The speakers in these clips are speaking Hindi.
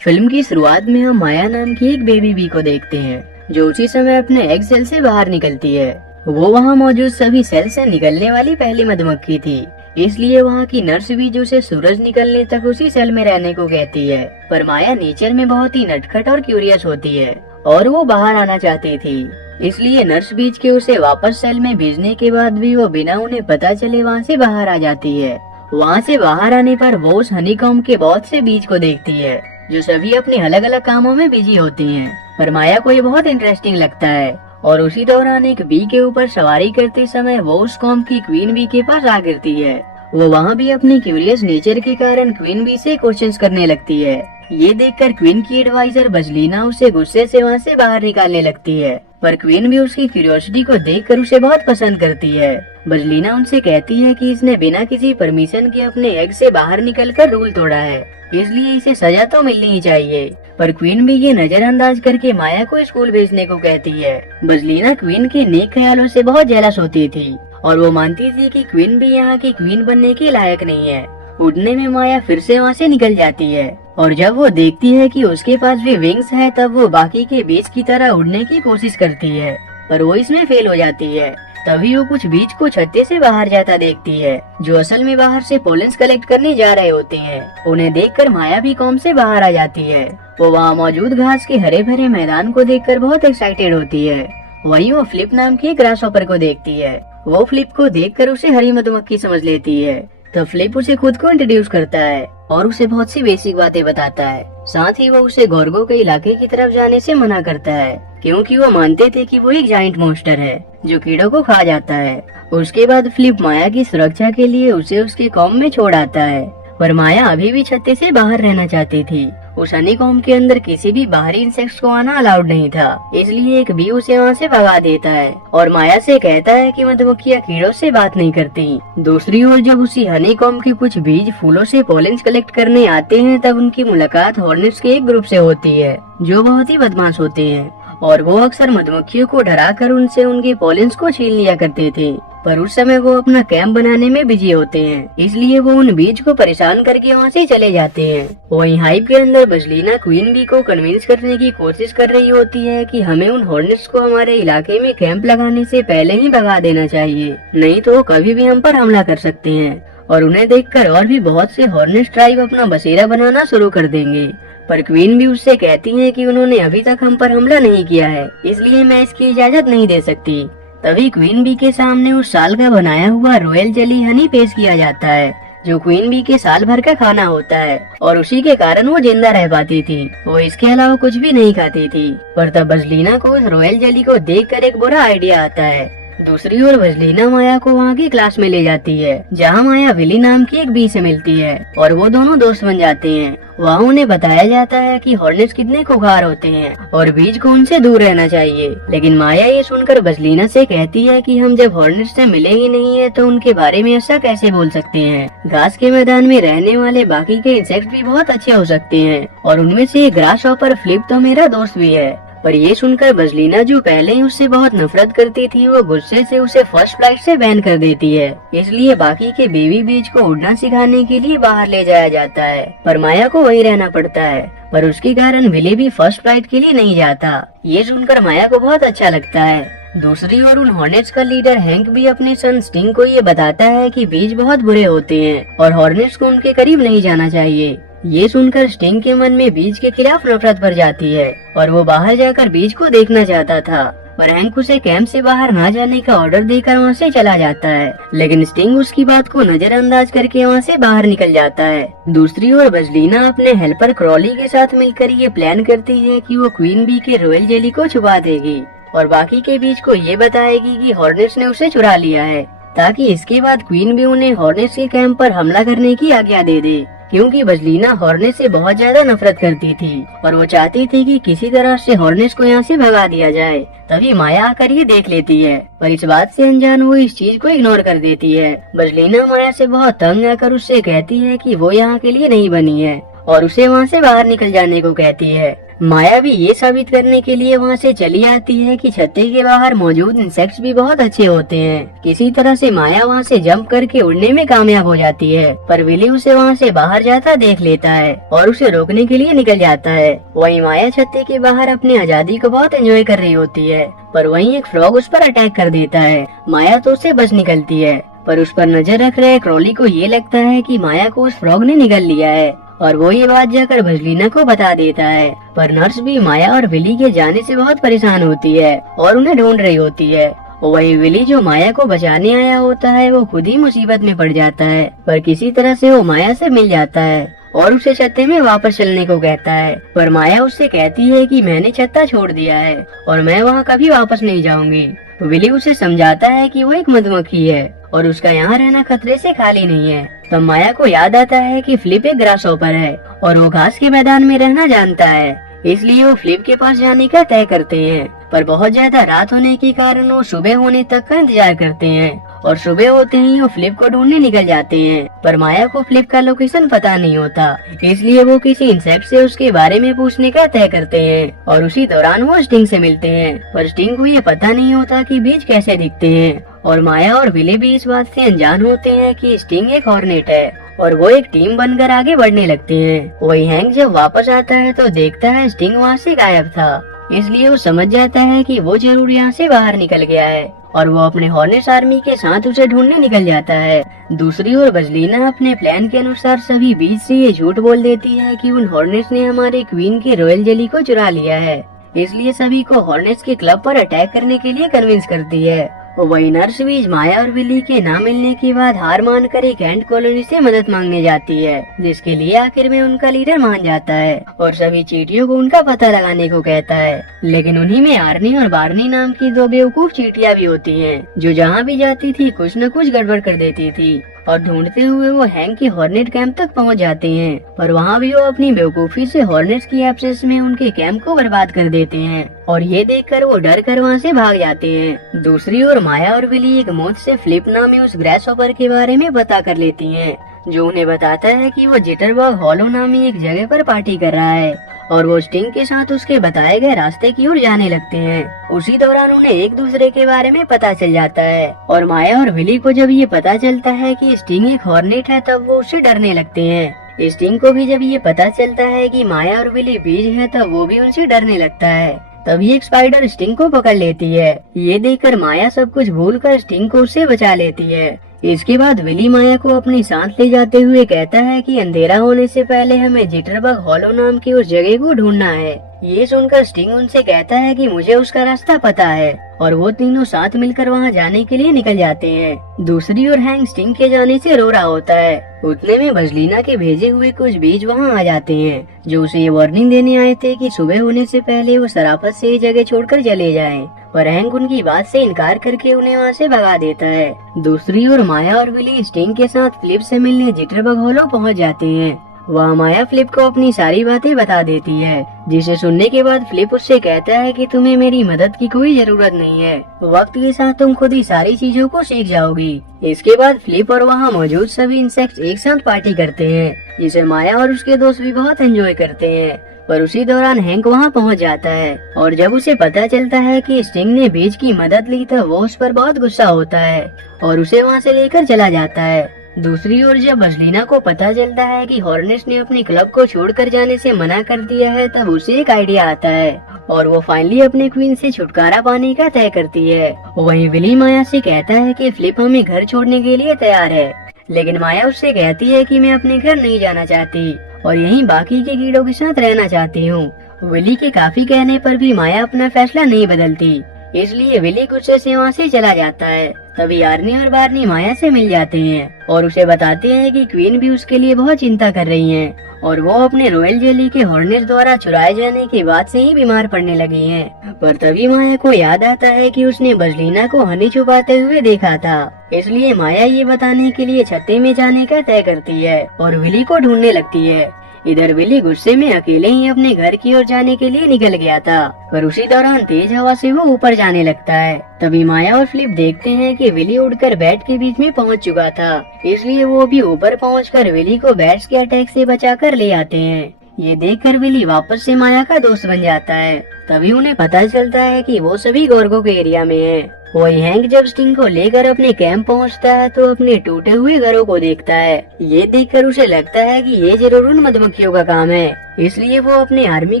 फिल्म की शुरुआत में हम माया नाम की एक बेबी बी को देखते हैं जो उसी समय अपने एग सेल से बाहर निकलती है। वो वहाँ मौजूद सभी सेल से निकलने वाली पहली मधुमक्खी थी, इसलिए वहाँ की नर्स भी उसे सूरज निकलने तक उसी सेल में रहने को कहती है। पर माया नेचर में बहुत ही नटखट और क्यूरियस होती है और वो बाहर आना चाहती थी, इसलिए नर्स बीज के उसे वापस सेल में भेजने के बाद भी वो बिना उन्हें पता चले वहाँ से बाहर आ जाती है। वहाँ से बाहर आने पर वो उस हनीकॉम्ब के बहुत से बीज को देखती है जो सभी अपने अलग अलग कामों में बिजी होती हैं। पर माया को ये बहुत इंटरेस्टिंग लगता है और उसी दौरान एक बी के ऊपर सवारी करते समय वो उस कॉम्ब की क्वीन बी के पास आ गिरती है। वो वहाँ भी अपनी क्यूरियस नेचर के कारण क्वीन बी से क्वेश्चंस करने लगती है। ये देखकर क्वीन की एडवाइजर बजलीना उसे गुस्से से वहाँ से बाहर निकालने लगती है, पर क्वीन भी उसकी क्यूरियोसिटी को देखकर उसे बहुत पसंद करती है। बजलीना उनसे कहती है कि इसने बिना किसी परमिशन के अपने एग से बाहर निकलकर रूल तोड़ा है, इसलिए इसे सजा तो मिलनी ही चाहिए। पर क्वीन भी ये नजरअंदाज करके माया को स्कूल भेजने को कहती है। बजलीना क्वीन के नेक ख्यालों से बहुत जेलस होती थी और वो मानती थी कि क्वीन भी यहाँ की क्वीन बनने के लायक नहीं है। उड़ने में माया फिर से वहाँ से निकल जाती है और जब वो देखती है कि उसके पास भी विंग्स है तब वो बाकी के बीज की तरह उड़ने की कोशिश करती है, पर वो इसमें फेल हो जाती है। तभी वो कुछ बीज को छत्ते से बाहर जाता देखती है जो असल में बाहर से पोलेंस कलेक्ट करने जा रहे होते हैं। उन्हें देखकर माया भी कॉम्ब से बाहर आ जाती है। वो वहाँ मौजूद घास के हरे भरे मैदान को देखकर बहुत एक्साइटेड होती है। वहीं वो फ्लिप नाम के ग्रासहॉपर को देखती है। वो फ्लिप को देखकर उसे हरी मधुमक्खी समझ लेती है। तो फ्लिप उसे खुद को इंट्रोड्यूस करता है और उसे बहुत सी बेसिक बातें बताता है। साथ ही वो उसे गोर्गो के इलाके की तरफ जाने से मना करता है क्योंकि वो मानते थे कि वो एक जाइंट मॉन्स्टर है जो कीड़ों को खा जाता है। उसके बाद फ्लिप माया की सुरक्षा के लिए उसे उसके कॉम्ब में छोड़ आता है, पर माया अभी भी छत्ते से बाहर रहना चाहती थी। उस हनीकॉम्ब के अंदर किसी भी बाहरी इंसेक्ट्स को आना अलाउड नहीं था, इसलिए एक बी उसे वहाँ से भगा देता है और माया से कहता है कि मधुमक्खियाँ कीड़ों से बात नहीं करती। दूसरी ओर जब उसी हनीकॉम्ब के कुछ बीज फूलों से पॉलेंस कलेक्ट करने आते हैं तब उनकी मुलाकात हॉर्नेट्स के एक ग्रुप से होती है जो बहुत ही बदमाश होते हैं और वो अक्सर मधुमक्खियों को डराकर उनसे उनके पॉलेंस को छीन लिया करते थे। पर उस समय वो अपना कैंप बनाने में बिजी होते हैं, इसलिए वो उन बीज को परेशान करके वहाँ से चले जाते हैं। वहीं हाइव के अंदर बजलीना क्वीन बी को कन्विंस करने की कोशिश कर रही होती है कि हमें उन हॉर्नेट्स को हमारे इलाके में कैंप लगाने से पहले ही भगा देना चाहिए, नहीं तो वो कभी भी हम पर हमला कर सकते हैं और उन्हें देखकर और भी बहुत से हॉर्नेट्स ट्राइब अपना बसेरा बनाना शुरू कर देंगे। पर क्वीन भी उससे कहती है कि उन्होंने अभी तक हम पर हमला नहीं किया है, इसलिए मैं इसकी इजाजत नहीं दे सकती। तभी क्वीन बी के सामने उस साल का बनाया हुआ रॉयल जेली हनी पेश किया जाता है जो क्वीन बी के साल भर का खाना होता है और उसी के कारण वो जिंदा रह पाती थी। वो इसके अलावा कुछ भी नहीं खाती थी। पर तब बजलीना को उस रॉयल जेली को देखकर एक बुरा आइडिया आता है। दूसरी ओर बजलीना माया को वहाँ की क्लास में ले जाती है जहाँ माया विली नाम की एक बी से मिलती है और वो दोनों दोस्त बन जाते हैं। वहाँ उन्हें बताया जाता है कि हॉर्नेट्स कितने खुखार होते हैं और बीज को उनसे दूर रहना चाहिए, लेकिन माया ये सुनकर बजलीना से कहती है कि हम जब हॉर्नेट्स से मिले ही नहीं है तो उनके बारे में ऐसा कैसे बोल सकते हैं। घास के मैदान में रहने वाले बाकी के इंसेक्ट भी बहुत अच्छे हो सकते हैं और उनमें से एक ग्रासहॉपर फ्लिप तो मेरा दोस्त भी है। पर ये सुनकर बजलीना जो पहले ही उससे बहुत नफरत करती थी वो गुस्से से उसे फर्स्ट फ्लाइट से बैन कर देती है, इसलिए बाकी के बेबी बीज को उड़ना सिखाने के लिए बाहर ले जाया जाता है। पर माया को वहीं रहना पड़ता है, पर उसके कारण विली भी फर्स्ट फ्लाइट के लिए नहीं जाता। ये सुनकर माया को बहुत अच्छा लगता है। दूसरी ओर उन हॉर्नेट्स का लीडर हैंक भी अपने सन स्टिंग को ये बताता है कि बीज बहुत बुरे होते हैं और हॉर्नेट्स को उनके करीब नहीं जाना चाहिए। ये सुनकर स्टिंग के मन में बीज के खिलाफ नफरत भर जाती है और वो बाहर जाकर बीज को देखना चाहता था, पर हैंक उसे कैंप से बाहर ना जाने का ऑर्डर देकर वहाँ से चला जाता है, लेकिन स्टिंग उसकी बात को नजरअंदाज करके वहाँ से बाहर निकल जाता है। दूसरी ओर बजलीना अपने हेल्पर क्रॉली के साथ मिलकर ये प्लान करती है कि वो क्वीन बी के रॉयल जेली को छुपा देगी और बाकी के बीज को ये बताएगी कि हॉर्नेट्स ने उसे चुरा लिया है, ताकि इसके बाद क्वीन बी उन्हें हॉर्नेट्स के कैंप पर हमला करने की आज्ञा दे दे, क्योंकि बजलीना हॉर्नेट्स से बहुत ज्यादा नफरत करती थी और वो चाहती थी कि किसी तरह से हॉर्नेट्स को यहाँ से भगा दिया जाए। तभी माया आकर ये देख लेती है, पर इस बात से अनजान वो इस चीज को इग्नोर कर देती है। बजलीना माया से बहुत तंग आकर उससे कहती है कि वो यहाँ के लिए नहीं बनी है और उसे वहाँ से बाहर निकल जाने को कहती है। माया भी ये साबित करने के लिए वहाँ से चली आती है कि छत्ते के बाहर मौजूद इंसेक्ट्स भी बहुत अच्छे होते हैं। किसी तरह से माया वहाँ से जंप करके उड़ने में कामयाब हो जाती है, पर विली उसे वहाँ से बाहर जाता देख लेता है और उसे रोकने के लिए निकल जाता है। वहीं माया छत्ते के बाहर अपनी आजादी को बहुत एंजॉय कर रही होती है, पर वहीं एक फ्रॉग उस पर अटैक कर देता है। माया तो उससे बच निकलती है, पर उस पर नजर रख रहे क्रॉली को ये लगता है कि माया को उस फ्रॉग ने निगल लिया है और वो ये बात जाकर बजलीना को बता देता है। पर नर्स भी माया और विली के जाने से बहुत परेशान होती है और उन्हें ढूंढ रही होती है। वही विली जो माया को बचाने आया होता है वो खुद ही मुसीबत में पड़ जाता है, पर किसी तरह से वो माया से मिल जाता है और उसे छत्ते में वापस चलने को कहता है। पर माया उससे कहती है कि मैंने छत्ता छोड़ दिया है और मैं वहाँ कभी वापस नहीं जाऊंगी। विली उसे समझाता है कि वो एक मधुमक्खी है और उसका यहाँ रहना खतरे से खाली नहीं है। तब माया को याद आता है कि फ्लिप एक ग्रासहॉपर है और वो घास के मैदान में रहना जानता है, इसलिए वो फ्लिप के पास जाने का तय करते हैं। पर बहुत ज्यादा रात होने के कारण वो सुबह होने तक का इंतजार करते हैं और सुबह होते ही वो फ्लिप को ढूंढने निकल जाते हैं। पर माया को फ्लिप का लोकेशन पता नहीं होता, इसलिए वो किसी इंसेक्ट से उसके बारे में पूछने का तय करते हैं और उसी दौरान वो स्टिंग से मिलते हैं। पर स्टिंग को ये पता नहीं होता कि बीज कैसे दिखते हैं और माया और विले भी इस बात से अनजान होते हैं कि स्टिंग एक हॉर्नेट है और वो एक टीम बनकर आगे बढ़ने लगते हैं। वही हैंक जब वापस आता है तो देखता है स्टिंग वहाँ से गायब था, इसलिए वो समझ जाता है कि वो जरूर यहाँ से बाहर निकल गया है और वो अपने हॉर्नेट्स आर्मी के साथ उसे ढूंढने निकल जाता है। दूसरी ओर बजलीना अपने प्लान के अनुसार सभी बीच से ये झूठ बोल देती है कि उन हॉर्नेट्स ने हमारे क्वीन के रॉयल जेली को चुरा लिया है, इसलिए सभी को हॉर्नेट्स के क्लब पर अटैक करने के लिए कन्विंस करती है। वही नर्स भी माया और विली के ना मिलने के बाद हार मानकर एक एंट कॉलोनी से मदद मांगने जाती है, जिसके लिए आखिर में उनका लीडर मान जाता है और सभी चींटियों को उनका पता लगाने को कहता है। लेकिन उन्हीं में आर्नी और बार्नी नाम की दो बेवकूफ चींटियां भी होती हैं, जो जहाँ भी जाती थी कुछ न कुछ गड़बड़ कर देती थी और ढूंढते हुए वो हैंक के हॉर्नेट कैंप तक पहुंच जाते हैं। पर वहाँ भी वो अपनी बेवकूफी से हॉर्नेट्स की एब्सेंस में उनके कैंप को बर्बाद कर देते हैं और ये देखकर वो डर कर वहाँ से भाग जाते हैं। दूसरी ओर माया और विली एक मौत से फ्लिप नामी उस ग्रासहॉपर के बारे में पता कर लेती हैं, जो उन्हें बताता है कि वो जिटरबग हॉलो नामी एक जगह पर पार्टी कर रहा है और वो स्टिंग के साथ उसके बताए गए रास्ते की ओर जाने लगते हैं। उसी दौरान उन्हें एक दूसरे के बारे में पता चल जाता है और माया और विली को जब ये पता चलता है कि स्टिंग एक हॉर्नेट है तब वो उससे डरने लगते हैं। स्टिंग को भी जब ये पता चलता है कि माया और विली बीज है तब वो भी उनसे डरने लगता है। तभी एक स्पाइडर स्टिंग को पकड़ लेती है। ये देखकर माया सब कुछ भूलकर स्टिंग को उससे बचा लेती है। इसके बाद विली माया को अपनी साथ ले जाते हुए कहता है कि अंधेरा होने से पहले हमें जिटरबग हॉलो नाम की उस जगह को ढूंढना है। ये सुनकर स्टिंग उनसे कहता है कि मुझे उसका रास्ता पता है और वो तीनों साथ मिलकर वहाँ जाने के लिए निकल जाते हैं। दूसरी ओर हैंक स्टिंग के जाने से रो रहा होता है। उतने में बजलीना के भेजे हुए कुछ बीज वहाँ आ जाते हैं, जो उसे ये वार्निंग देने आए थे कि सुबह होने से पहले वो शराफत से ये जगह छोड़कर चले जाएं। पर हैंक उनकी बात से इनकार करके उन्हें वहाँ से भगा देता है। दूसरी ओर माया और विली स्टिंग के साथ फ्लिप से मिलने जिटरबग हॉलो पहुँच जाते हैं। वह माया फ्लिप को अपनी सारी बातें बता देती है, जिसे सुनने के बाद फ्लिप उससे कहता है कि तुम्हें मेरी मदद की कोई जरूरत नहीं है, वक्त के साथ तुम खुद ही सारी चीजों को सीख जाओगी। इसके बाद फ्लिप और वहाँ मौजूद सभी इंसेक्ट्स एक साथ पार्टी करते हैं, जिसे माया और उसके दोस्त भी बहुत एंजॉय करते हैं। पर उसी दौरान हैंक वहाँ पहुँच जाता है और जब उसे पता चलता है कि स्टिंग ने बीज की मदद ली तो वो उस पर बहुत गुस्सा होता है और उसे वहाँ से लेकर चला जाता है। दूसरी ओर जब बजलीना को पता चलता है कि हॉर्नेट्स ने अपने क्लब को छोड़कर जाने से मना कर दिया है, तब उसे एक आइडिया आता है और वो फाइनली अपने क्वीन से छुटकारा पाने का तय करती है। वहीं विली माया से कहता है कि फ्लिप हमें घर छोड़ने के लिए तैयार है, लेकिन माया उससे कहती है कि मैं अपने घर नहीं जाना चाहती और यहीं बाकी के कीड़ों के साथ रहना चाहती हूँ। विली के काफी कहने पर भी माया अपना फैसला नहीं बदलती, इसलिए विली गुस्से से वहाँ से चला जाता है। तभी आर्नी और बार्नी माया से मिल जाते हैं और उसे बताते हैं कि क्वीन भी उसके लिए बहुत चिंता कर रही हैं और वो अपने रॉयल जेली के हॉर्नेट्स द्वारा चुराए जाने के बाद से ही बीमार पड़ने लगी हैं। पर तभी माया को याद आता है कि उसने बजलीना को हनी छुपाते हुए देखा था, इसलिए माया ये बताने के लिए छत्ते में जाने का तय करती है और विली को ढूंढने लगती है। इधर विली गुस्से में अकेले ही अपने घर की ओर जाने के लिए निकल गया था, पर उसी दौरान तेज हवा से वो ऊपर जाने लगता है। तभी माया और फ्लिप देखते हैं कि विली उड़कर बैट के बीच में पहुंच चुका था, इसलिए वो भी ऊपर पहुंचकर विली को बैट्स के अटैक से बचाकर ले आते हैं। ये देखकर विली वापस से माया का दोस्त बन जाता है। तभी उन्हें पता चलता है कि वो सभी गोर्गो के एरिया में है। वही हैंक जब स्टिंग को लेकर अपने कैंप पहुंचता है तो अपने टूटे हुए घरों को देखता है। ये देखकर उसे लगता है कि ये जरूर उन मधुमक्खियों का काम है, इसलिए वो अपने आर्मी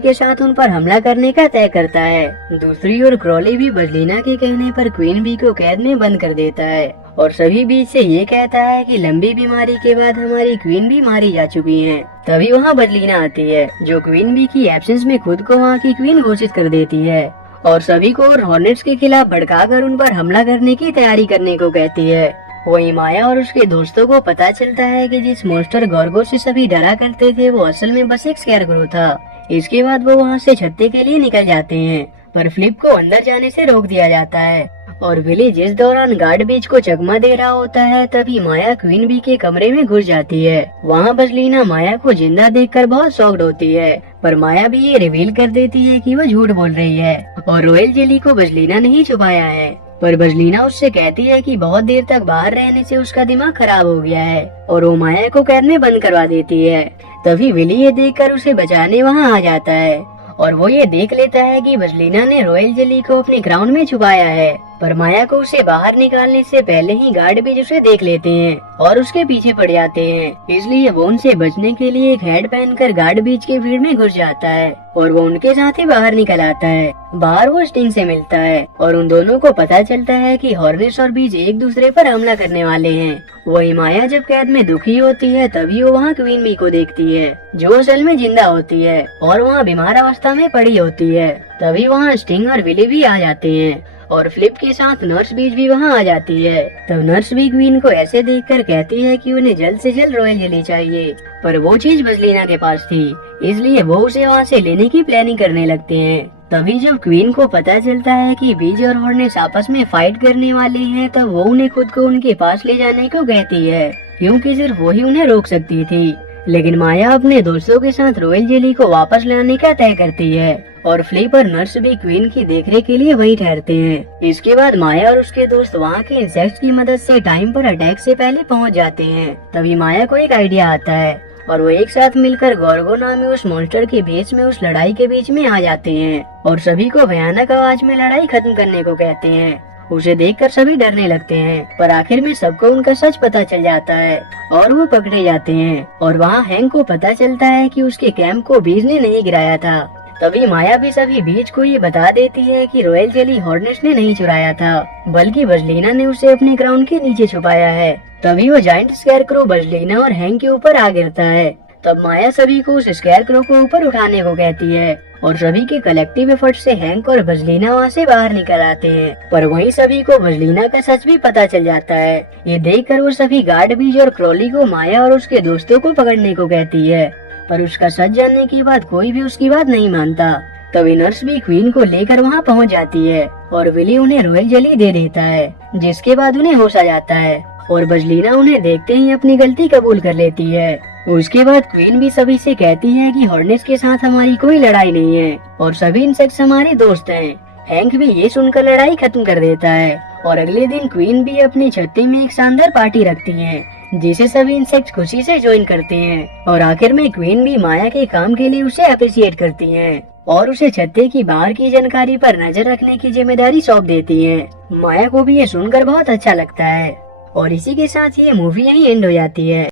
के साथ उन पर हमला करने का तय करता है। दूसरी ओर क्रॉली भी बजलीना के कहने पर क्वीन बी को कैद में बंद कर देता है और सभी बीच से ये कहता है कि लंबी बीमारी के बाद हमारी क्वीन बी मारी जा चुकी है। तभी वहाँ बजलीना आती है जो क्वीन बी की एब्सेंस में खुद को वहाँ की क्वीन घोषित कर देती है और सभी को हॉर्नेट्स के खिलाफ भड़काकर उन पर हमला करने की तैयारी करने को कहती है। वही माया और उसके दोस्तों को पता चलता है कि जिस मॉन्स्टर गोर्गो से सभी डरा करते थे वो असल में बस एक स्कैरक्रो था। इसके बाद वो वहाँ से छत्ते के लिए निकल जाते हैं, पर फ्लिप को अंदर जाने से रोक दिया जाता है और विली जिस दौरान गार्ड बीच को चकमा दे रहा होता है तभी माया क्वीन बी के कमरे में घुस जाती है। वहाँ बजलीना माया को जिंदा देखकर बहुत शॉक्ड होती है, पर माया भी ये रिवील कर देती है कि वो झूठ बोल रही है और रॉयल जेली को बजलीना नहीं छुपाया है। पर बजलीना उससे कहती है कि बहुत देर तक बाहर रहने से उसका दिमाग खराब हो गया है और वो माया को कैद में बंद करवा देती है। तभी विली ये देखकर उसे बचाने वहाँ आ जाता है और वो ये देख लेता है कि बजलीना ने रॉयल जेली को अपने ग्राउंड में छुपाया है, पर माया को उसे बाहर निकालने से पहले ही गार्ड बीच उसे देख लेते हैं और उसके पीछे पड़ जाते हैं। इसलिए वो उनसे बचने के लिए एक हेड पहनकर गार्ड बीच के भीड़ में घुस जाता है और वो उनके साथ ही बाहर निकल आता है। बाहर वो स्टिंग से मिलता है और उन दोनों को पता चलता है कि हॉर्नेट्स और बीच एक दूसरे पर हमला करने वाले हैं। वही माया जब कैद में दुखी होती है तभी वो वहाँ क्वीन बी को देखती है जो असल में जिंदा होती है और वहाँ बीमार अवस्था में पड़ी होती है। तभी वहाँ स्टिंग और विली भी आ जाते हैं और फ्लिप के साथ नर्स बीच भी वहाँ आ जाती है। तब नर्स भी क्वीन को ऐसे देखकर कहती है कि उन्हें जल्द से जल्द रॉयल जेली चाहिए, पर वो चीज बजलीना के पास थी, इसलिए वो उसे वहाँ से लेने की प्लानिंग करने लगते हैं। तभी जब क्वीन को पता चलता है कि बीज और हॉर्नेट्स आपस में फाइट करने वाले हैं तब वो उन्हें खुद को उनके पास ले जाने को कहती है, क्योंकि सिर्फ वही उन्हें रोक सकती थी। लेकिन माया अपने दोस्तों के साथ रॉयल जेली को वापस लाने का तय करती है और फ्लिप और नर्स भी क्वीन की देखरेख के लिए वहीं ठहरते हैं। इसके बाद माया और उसके दोस्त वहाँ के इंसेक्ट्स की मदद से टाइम पर अटैक से पहले पहुँच जाते हैं। तभी माया को एक आइडिया आता है और वो एक साथ मिलकर गोर्गो नामी उस मॉन्स्टर के भेष में उस लड़ाई के बीच में आ जाते हैं और सभी को भयानक आवाज में लड़ाई खत्म करने को कहते हैं। उसे देखकर सभी डरने लगते हैं, पर आखिर में सबको उनका सच पता चल जाता है और वो पकड़े जाते हैं और वहाँ हैंक को पता चलता है कि उसके कैंप को बीज ने नहीं गिराया था। तभी माया भी सभी बीच को ये बता देती है कि रॉयल जेली हॉर्नेट्स ने नहीं चुराया था, बल्कि बजलीना ने उसे अपने ग्राउंड के नीचे छुपाया है। तभी वो जायंट स्कैरक्रो बजलीना और हैंक के ऊपर आ गिरता है। तब माया सभी को उस स्कैरक्रो को ऊपर उठाने को कहती है और सभी के कलेक्टिव एफर्ट से हैंक और बजलीना वहाँ से बाहर निकल आते हैं। पर वहीं सभी को बजलीना का सच भी पता चल जाता है। ये देखकर वो सभी गार्ड बीज और क्रॉली को माया और उसके दोस्तों को पकड़ने को कहती है, पर उसका सच जानने के बाद कोई भी उसकी बात नहीं मानता। तभी नर्स भी क्वीन को लेकर वहाँ पहुँच जाती है और विली उन्हें रॉयल जेली दे देता है, जिसके बाद उन्हें होश आ जाता है और बजलीना उन्हें देखते ही अपनी गलती कबूल कर लेती है। उसके बाद क्वीन भी सभी से कहती है कि हॉर्नेट्स के साथ हमारी कोई लड़ाई नहीं है और सभी इंसेक्ट्स हमारे दोस्त हैं। हैंक भी ये सुनकर लड़ाई खत्म कर देता है और अगले दिन क्वीन भी अपनी छत्ती में एक शानदार पार्टी रखती है, जिसे सभी इंसेक्ट्स खुशी से ज्वाइन करते हैं और आखिर में क्वीन भी माया के काम के लिए उसे अप्रिशिएट करती हैं और उसे छत्ते की बाहर की जानकारी पर नजर रखने की जिम्मेदारी सौंप देती है। माया को भी ये सुनकर बहुत अच्छा लगता है और इसी के साथ ये मूवी यहीं एंड हो जाती है।